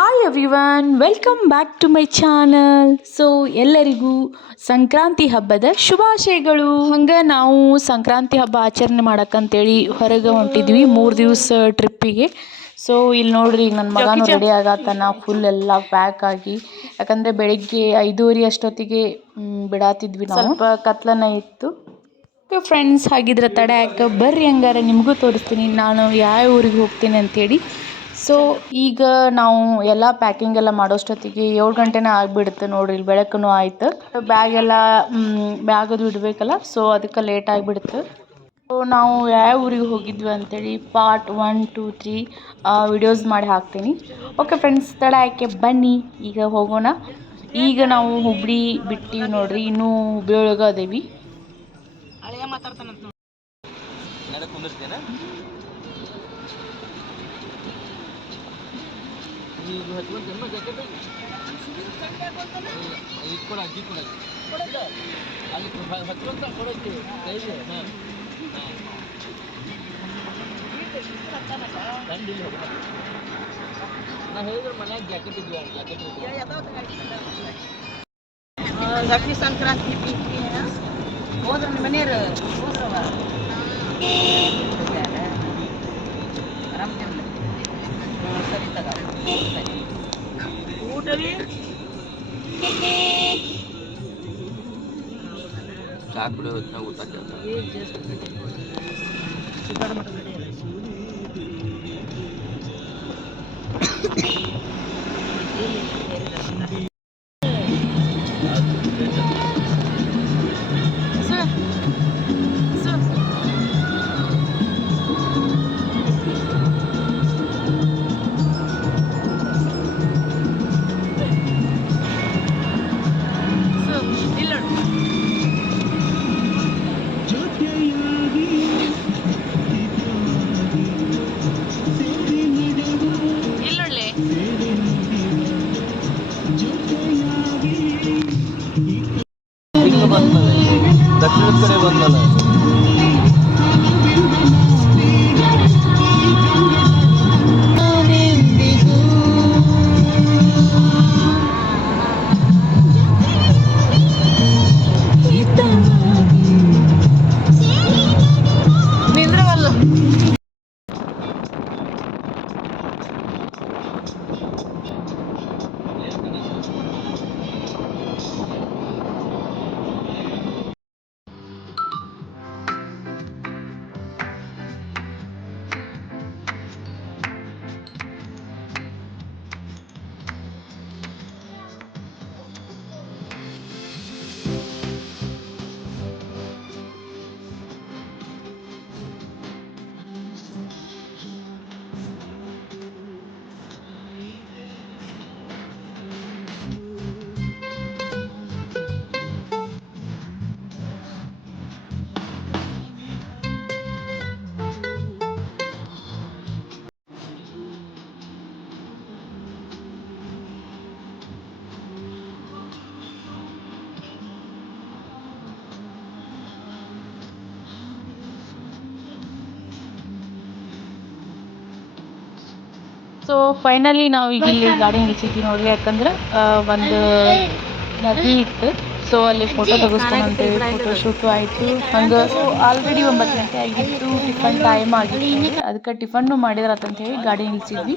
Hi everyone welcome back to my channel so ಎಲ್ಲರಿಗೂ ಸಂಕ್ರಾಂತಿ ಹಬ್ಬದ ಶುಭಾಶಯಗಳು. ಹಂಗೆ ನಾವು ಸಂಕ್ರಾಂತಿ ಹಬ್ಬ ಆಚರಣೆ ಮಾಡಕ್ಕಂತೇಳಿ ಹೊರಗೆ ಹೊಂಟಿದ್ವಿ ಮೂರು ದಿವಸ ಟ್ರಿಪ್ಪಿಗೆ. ಸೊ ಇಲ್ಲಿ ನೋಡ್ರಿ ಈಗ ನನ್ನ ಮಗನೂ ರೆಡಿ ಆಗತ್ತಾನ ಫುಲ್ ಎಲ್ಲ ಪ್ಯಾಕ್ ಆಗಿ. ಯಾಕಂದರೆ ಬೆಳಿಗ್ಗೆ ಐದೂವರೆ ಅಷ್ಟೊತ್ತಿಗೆ ಬಿಡಾತಿದ್ವಿ ನಾವು. ಸ್ವಲ್ಪ ಕತ್ಲನ ಇತ್ತು. ಫ್ರೆಂಡ್ಸ್ ಹಾಗಿದ್ರೆ ತಡೆ ಯಾಕೆ ಬರ್ರಿ ಹಂಗಾರೆ. ನಿಮಗೂ ತೋರಿಸ್ತೀನಿ. ನಾನು ಯಾವ ಊರಿಗೆ ಹೋಗ್ತೀನಿ ಅಂತೇಳಿ ಸೊ ಈಗ ನಾವು ಎಲ್ಲ ಪ್ಯಾಕಿಂಗ್ ಎಲ್ಲ ಮಾಡೋಷ್ಟೊತ್ತಿಗೆ ಏಳು ಗಂಟೆನೇ ಆಗಿಬಿಡುತ್ತೆ ನೋಡ್ರಿ ಇಲ್ಲಿ ಬೆಳಕೂ ಆಯ್ತು. ಬ್ಯಾಗ್ ಎಲ್ಲ ಬ್ಯಾಗ್ ಅದು ಇಡಬೇಕಲ್ಲ ಸೊ ಅದಕ್ಕೆ ಲೇಟ್ ಆಗಿಬಿಡುತ್ತೆ. ಸೊ ನಾವು ಯಾವ ಊರಿಗೆ ಹೋಗಿದ್ವಿ ಅಂತೇಳಿ part one two three videos ಮಾಡಿ ಹಾಕ್ತೀನಿ. ಓಕೆ ಫ್ರೆಂಡ್ಸ್ ತಡ ಯಾಕೆ ಬನ್ನಿ ಈಗ ಹೋಗೋಣ. ಈಗ ನಾವು ಹುಬ್ಳಿ ಬಿಟ್ಟಿವಿ ನೋಡ್ರಿ ಇನ್ನೂ ಹುಬ್ಳಿ ಒಳಗೆ ಅದೇವಿ. ಲಕ್ಷ್ಮೀ ಸಂಕ್ರಾಂತಿ ಪ್ರೀತಿ ಹೋದ್ರ ನಿಮ್ಮ ಮನೆಯವ್ರು ಹೋದ್ರವ ಆರಾಮದಿರಲ್ಲ ಸರಿ ತಗ ಸರಿ ಊಟ ರೀ ಚಾ ಕುಡಿಯೋ ಹೊತ್ನಾಗ ನಿಮ್ಮ ಮನೆಯವ್ರು ಈಗ ಜಸ್ಟ್ ಚಿಕ್ಕಡ ಮಟ್ಟ ರೆಡಿ ಅಲ್ಲ ಹಿಂಗೆ ಸೊ ಫೈನಲಿ ನಾವು ಈಗ ಇಲ್ಲಿ ಗಾಡಿ ನಿಲ್ಸಿದ್ವಿ ನೋಡ್ರಿ ಯಾಕಂದ್ರೆ ಒಂದು ನದಿ ಇತ್ತು. ಸೊ ಅಲ್ಲಿ ಫೋಟೋ ತೆಗೆಸ್ಕೊಂಬಂತೇವಿ ಫೋಟೋ ಶೂಟು ಆಯಿತು. ಹಂಗೆ ಆಲ್ರೆಡಿ ಒಂಬತ್ತು ಗಂಟೆ ಆಗಿತ್ತು ಟಿಫನ್ ಟೈಮ್ ಆಗಿತ್ತು. ಅದಕ್ಕೆ ಟಿಫನ್ನು ಹೇಳಿ ಗಾಡಿ ನಿಲ್ಸಿದ್ವಿ.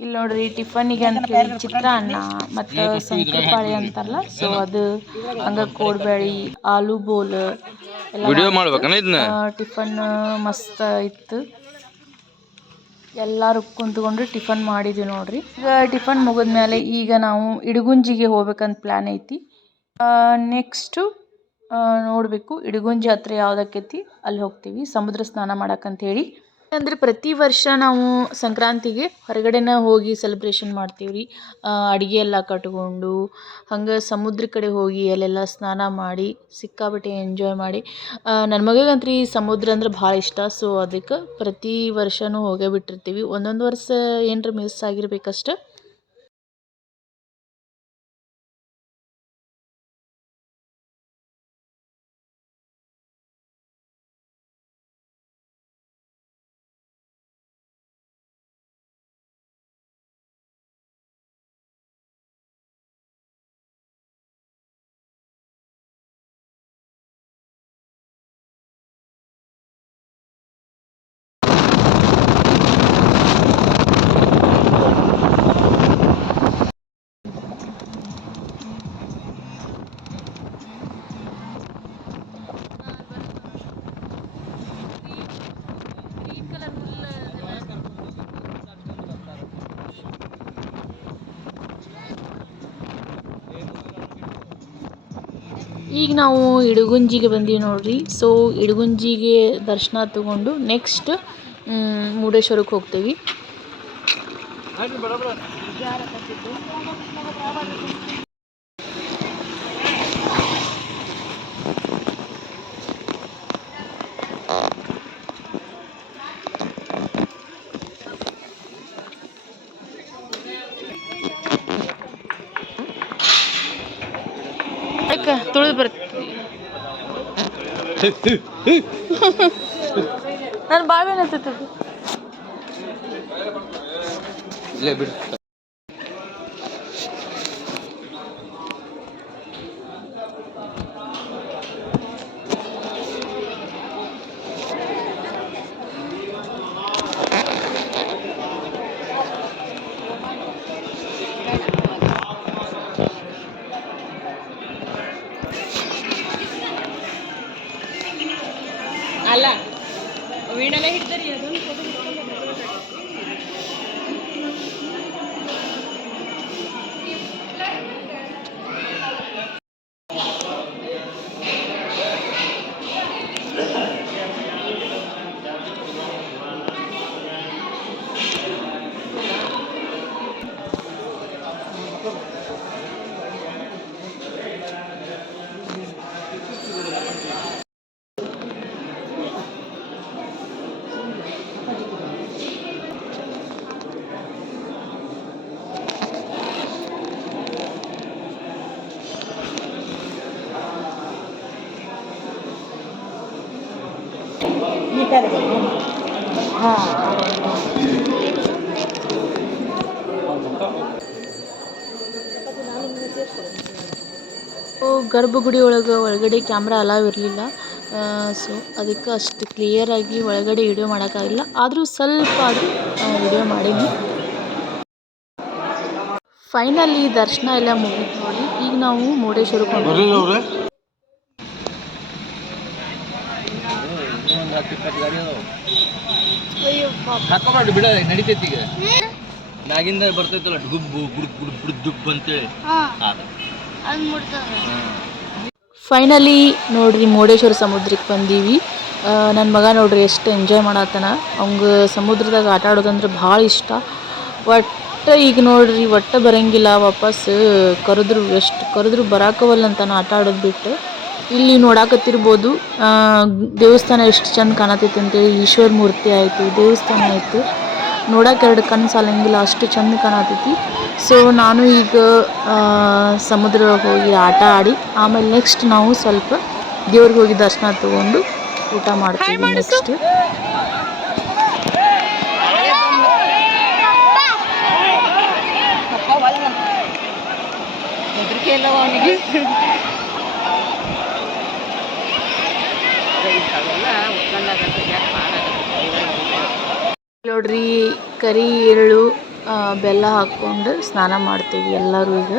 ಇಲ್ಲಿ ನೋಡ್ರಿ ಟಿಫನ್ನಿಗೆ ಅಂತ ಹೇಳಿ ಚಿತ್ರಾನ್ನ ಮತ್ತು ಬಾಳೆ ಅಂತಾರಲ್ಲ ಸೊ ಅದು ಹಂಗೆ ಕೋಡ್ಬೇಳಿ ಆಲೂ ಬೋಲ್ ಎಲ್ಲ ಟಿಫನ್ ಮಸ್ತ್ ಇತ್ತು. ಎಲ್ಲರೂ ಕುಂತ್ಕೊಂಡು ಟಿಫನ್ ಮಾಡಿದ್ವಿ ನೋಡ್ರಿ. ಈಗ ಟಿಫನ್ ಮುಗಿದ್ಮೇಲೆ ಈಗ ನಾವು ಇಡಗುಂಜಿಗೆ ಹೋಗ್ಬೇಕಂತ ಪ್ಲ್ಯಾನ್ ಐತಿ. ನೆಕ್ಸ್ಟು ನೋಡಬೇಕು ಇಡಗುಂಜಿ ಹತ್ರ ಯಾವ್ದಕ್ಕೈತಿ? ಅಲ್ಲಿ ಹೋಗ್ತೀವಿ. ಸಮುದ್ರ ಸ್ನಾನ ಹೇಳಿ. ಅಂದರೆ ಪ್ರತಿ ವರ್ಷ ನಾವು ಸಂಕ್ರಾಂತಿಗೆ ಹೊರಗಡೆನೇ ಹೋಗಿ ಸೆಲೆಬ್ರೇಷನ್ ಮಾಡ್ತೀವಿ ರೀ ಅಡುಗೆ ಎಲ್ಲ ಕಟ್ಕೊಂಡು, ಹಂಗೆ ಸಮುದ್ರ ಕಡೆ ಹೋಗಿ ಅಲ್ಲೆಲ್ಲ ಸ್ನಾನ ಮಾಡಿ, ಸಿಕ್ಕಾಪಟ್ಟೆ ಎಂಜಾಯ್ ಮಾಡಿ. ನನ್ನ ಮಗಗಂತೂ ಈ ಸಮುದ್ರ ಅಂದ್ರೆ ಭಾಳ ಇಷ್ಟ ಸೊ ಅದಕ್ಕೆ ಪ್ರತಿ ವರ್ಷವೂ ಹೋಗೇ ಬಿಟ್ಟಿರ್ತೀವಿ. ಒಂದೊಂದು ವರ್ಷ ಏನರ ಮಿಸ್ ಆಗಿರ್ಬೇಕಷ್ಟೆ. ಈಗ ನಾವು ಇಡಗುಂಜಿಗೆ ಬಂದೀವಿ ನೋಡ್ರಿ. ಸೊ ಇಡಗುಂಜಿಗೆ ದರ್ಶನ ತಗೊಂಡು ನೆಕ್ಸ್ಟ್ ಮುರುಡೇಶ್ವರಕ್ಕೆ ಹೋಗ್ತೀವಿ. ನಾನು ಬಾಳೆ ಹತ್ತೈತದು ಇಲ್ಲೇ ಬಿಡು. ಸೊ ಗರ್ಭಗುಡಿ ಒಳಗೆ ಒಳಗಡೆ ಕ್ಯಾಮ್ರಾ ಅಲಾವ್ ಇರಲಿಲ್ಲ. ಸೊ ಅದಕ್ಕೆ ಅಷ್ಟು ಕ್ಲಿಯರಾಗಿ ಒಳಗಡೆ ವಿಡಿಯೋ ಮಾಡೋಕ್ಕಾಗಿಲ್ಲ. ಆದರೂ ಸ್ವಲ್ಪ ಆದರೂ ವಿಡಿಯೋ ಮಾಡೀನಿ. ಫೈನಲಿ ದರ್ಶನ ಎಲ್ಲ ಮುಗಿದ್ ನೋಡಿ ಈಗ ನಾವು ಮುರುಡೇಶ್ವರಕ್ಕೆ ಬಿಡ ನಡಿತೈತಿ ಈಗ. ಮ್ಯಾಗಿಂದ ಬರ್ತೈತಲ್ಲ ಗುಬ್ಬು ಗುಡ್ ಗುಡ್ ಗುಡ್ ದುಬ್ಬು ಅಂತೇಳಿ. ಫೈನಲಿ ನೋಡ್ರಿ ಮುರುಡೇಶ್ವರ ಸಮುದ್ರಕ್ಕೆ ಬಂದೀವಿ. ನನ್ನ ಮಗ ನೋಡ್ರಿ ಎಷ್ಟು ಎಂಜಾಯ್ ಮಾಡತ್ತಾನ ಅವಂಗೆ ಸಮುದ್ರದಾಗ ಆಟ ಆಡೋದಂದ್ರೆ ಭಾಳ ಇಷ್ಟ. ಒಟ್ಟು ಈಗ ನೋಡ್ರಿ ಒಟ್ಟು ಬರಂಗಿಲ್ಲ ವಾಪಸ್ ಕರೆದ್ರು ಎಷ್ಟು ಕರೆದ್ರು ಬರಾಕವಲ್ಲ ಅಂತಾನೆ ಆಟ ಆಡೋದು ಬಿಟ್ಟು. ಇಲ್ಲಿ ನೋಡಾಕತ್ತಿರ್ಬೋದು ದೇವಸ್ಥಾನ ಎಷ್ಟು ಚಂದ ಕಾಣತೈತಿ ಅಂತೇಳಿ ಈಶ್ವರ ಮೂರ್ತಿ ಆಯಿತು ದೇವಸ್ಥಾನ ಆಯಿತು. ನೋಡಕ್ಕೆ ಎರಡು ಕಣ್ಣು ಸಾಲಂಗಿಲ್ಲ ಅಷ್ಟು ಚಂದ ಕಾಣತೈತಿ. ಸೊ ನಾನು ಈಗ ಸಮುದ್ರ ಹೋಗಿ ಆಟ ಆಡಿ ಆಮೇಲೆ ನೆಕ್ಸ್ಟ್ ನಾವು ಸ್ವಲ್ಪ ದೇವ್ರಿಗೆ ಹೋಗಿ ದರ್ಶನ ತಗೊಂಡು ಊಟ ಮಾಡ್ತೀವಿ ನೆಕ್ಸ್ಟ್ ನೋಡ್ರಿ ಕರಿ ಎಳ್ಳು ಬೆಲ್ಲ ಹಾಕ್ಕೊಂಡು ಸ್ನಾನ ಮಾಡ್ತೀವಿ ಎಲ್ಲರೂ ಈಗ.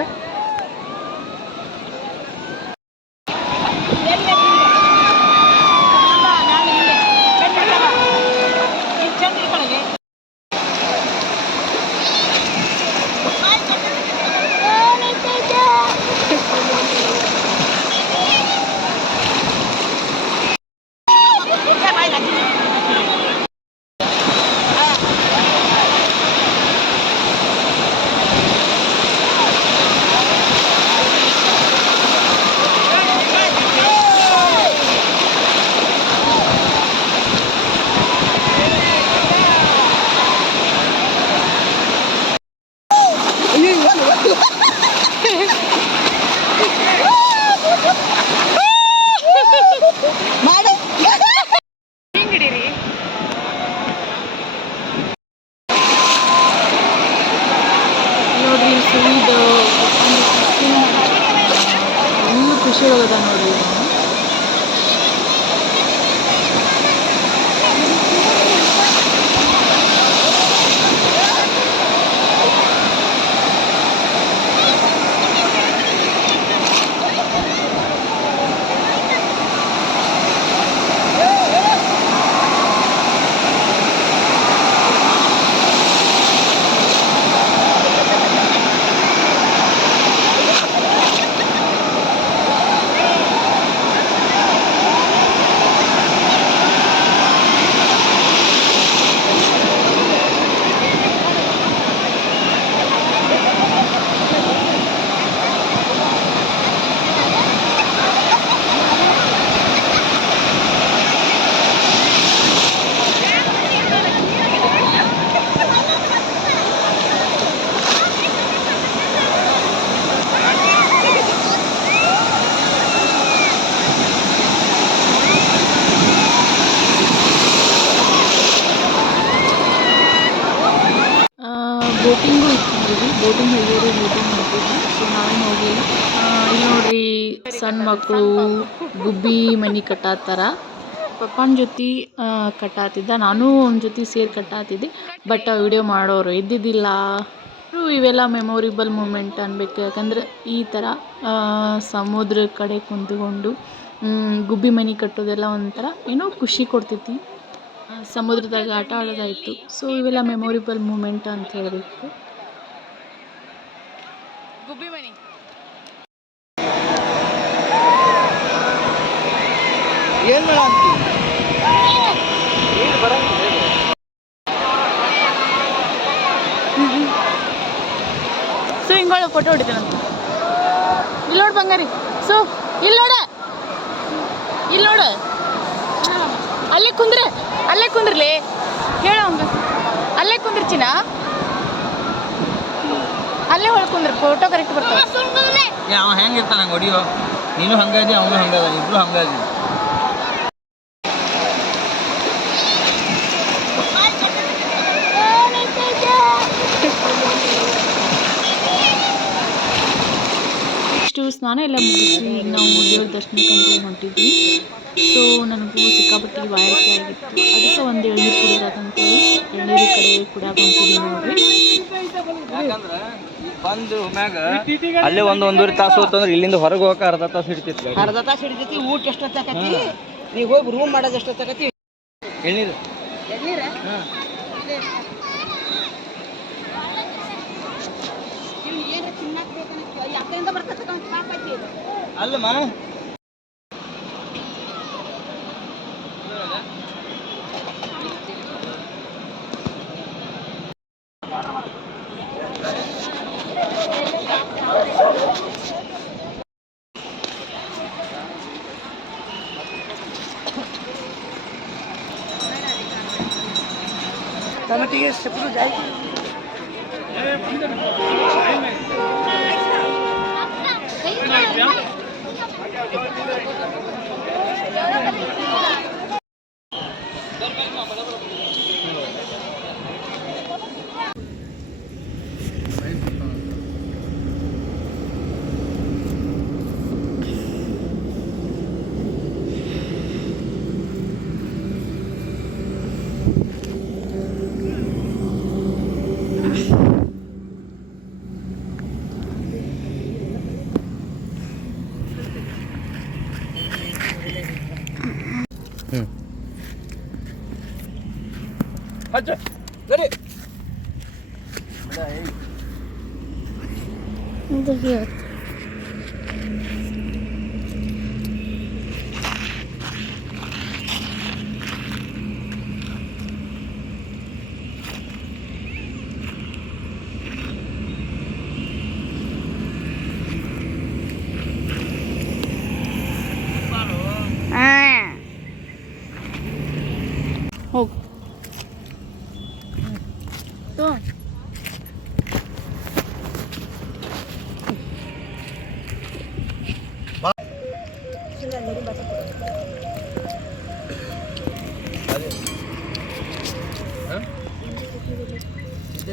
ಬೋಟಿಂಗು ಇಲ್ಲಿ ಬೋಟಿಂಗ್ ಹೋಗೋರು ಬೋಟಿಂಗ್ ಮಾಡ್ತಿದ್ವಿ. ಸೊ ನಾವೇನು ಹೋಗಿಲ್ಲ. ಇಲ್ಲಿ ನೋಡ್ರಿ ಸಣ್ಣ ಮಕ್ಕಳು, ಗುಬ್ಬಿ, ಮನಿ ಕಟ್ಟಾತ್ತಾರ ಪಪ್ಪನ ಜೊತೆ ಕಟ್ಟಾತಿದ್ದ. ನಾನು ಅವನ ಜೊತೆ ಸೇರಿ ಕಟ್ಟಾತಿದ್ದೆ. ಬಟ್ ವಿಡಿಯೋ ಮಾಡೋರು ಇದ್ದಿದ್ದಿಲ್ಲ. ಇವೆಲ್ಲ ಮೆಮೊರಿಬಲ್ ಮೂಮೆಂಟ್ ಅನ್ಬೇಕು. ಯಾಕಂದ್ರೆ ಈ ಥರ ಸಮುದ್ರ ಕಡೆ ಕುಂತ್ಕೊಂಡು ಗುಬ್ಬಿ ಮನೆ ಕಟ್ಟೋದೆಲ್ಲ ಒಂಥರ ಏನೋ ಖುಷಿ ಕೊಡ್ತೈತಿ ಸಮುದ್ರದಾಗ ಆಟ ಆಡೋದಾಯಿತು. ಸೊ ಇವೆಲ್ಲ ಮೆಮೊರಿಬಲ್ ಮೂಮೆಂಟ್ ಅಂತ ಹೇಳಬೇಕು. ಗುಬ್ಬಿ ಮನೆ ಏನ್ ಸೊ ಹಿಂಗಳು ಫೋಟೋ ಹೊಡಿತಾನಂತ ಇಲ್ಲಿ ನೋಡು ಬಂಗಾರಿ. ಸೊ ಇಲ್ಲಿ ನೋಡ. ಇಲ್ಲಿ ನೋಡು. ಅಲ್ಲೇ ಕುಂದ್ರೆ, ಅಲ್ಲೇ ಕುಂದ್ರಲಿ. ಹೇಳ ಅಲ್ಲೇ ಕುಂದ್ರಚಿನ ಅಲ್ಲೇ ಹೊಳ್ ಕುಂದ್ರ ಫೋಟೋ ಕರೆಕ್ಟ್ ಬರ್ತಾವ ಯಾವ ಅವ ಹೆಂಗೆ ಇರ್ತಾನ ಹಂಗೆ ಹೊಡಿಯೋ? ನೀನು ಹಂಗಾದಿ ಅವನು ಹಂಗಾದ ಇಬ್ರು ಹಂಗಾದಿ ಇಷ್ಟು ಸ್ನಾನ ಎಲ್ಲ ಮುಗಿಸಿ ಈಗ ನಾವು ದೇವ್ರ ದರ್ಶನಕ್ಕೆ ಅಂತ ಹೊಂಟಿದ್ವಿ. ಸೊ ನನಗೂ ಸಿಕ್ಕಾಪಟ್ಟಿ ವಾಯಕ್ಕೆ ಆಗಿತ್ತು. ಅದಕ್ಕೆ ಒಂದು ಎಳ್ನೀರು ಕುಡಿದಾಕಂತೇಳಿ ಎಳ್ನೀರು ಕಡೆ ಕುಡಿಯಾಕ ಹೊಂಟಿದ್ವಿ ನೋಡ್ರಿ. ಯಾಕಂದ್ರೆ ಬಂದು ಮ್ಯಾಗ ಅಲ್ಲೇ ಒಂದು ಒಂದೂವರೆ ತಾಸು ಅಂತಂದ್ರೆ ಇಲ್ಲಿಂದ ಹೊರಗೆ ಹೋಗಕ್ಕೆ ಅರ್ಧ ತಾಸು ಹಿಡಿತೈತಿ ಅರ್ಧ ತಾಸು ಹಿಡಿತೈತಿ ಊಟ ಎಷ್ಟೊತ್ತಾಕತಿ ನೀವು ಹೋಗಿ ರೂಮ್ ಮಾಡೋದು ಎಷ್ಟೊತ್ತಾಕತಿ ಎಳ್ನೀರು. ಎಳ್ನೀರ? ಏನು ಅಲ್ಲಮ್ಮ 가자. 내리. 근데 귀엽다.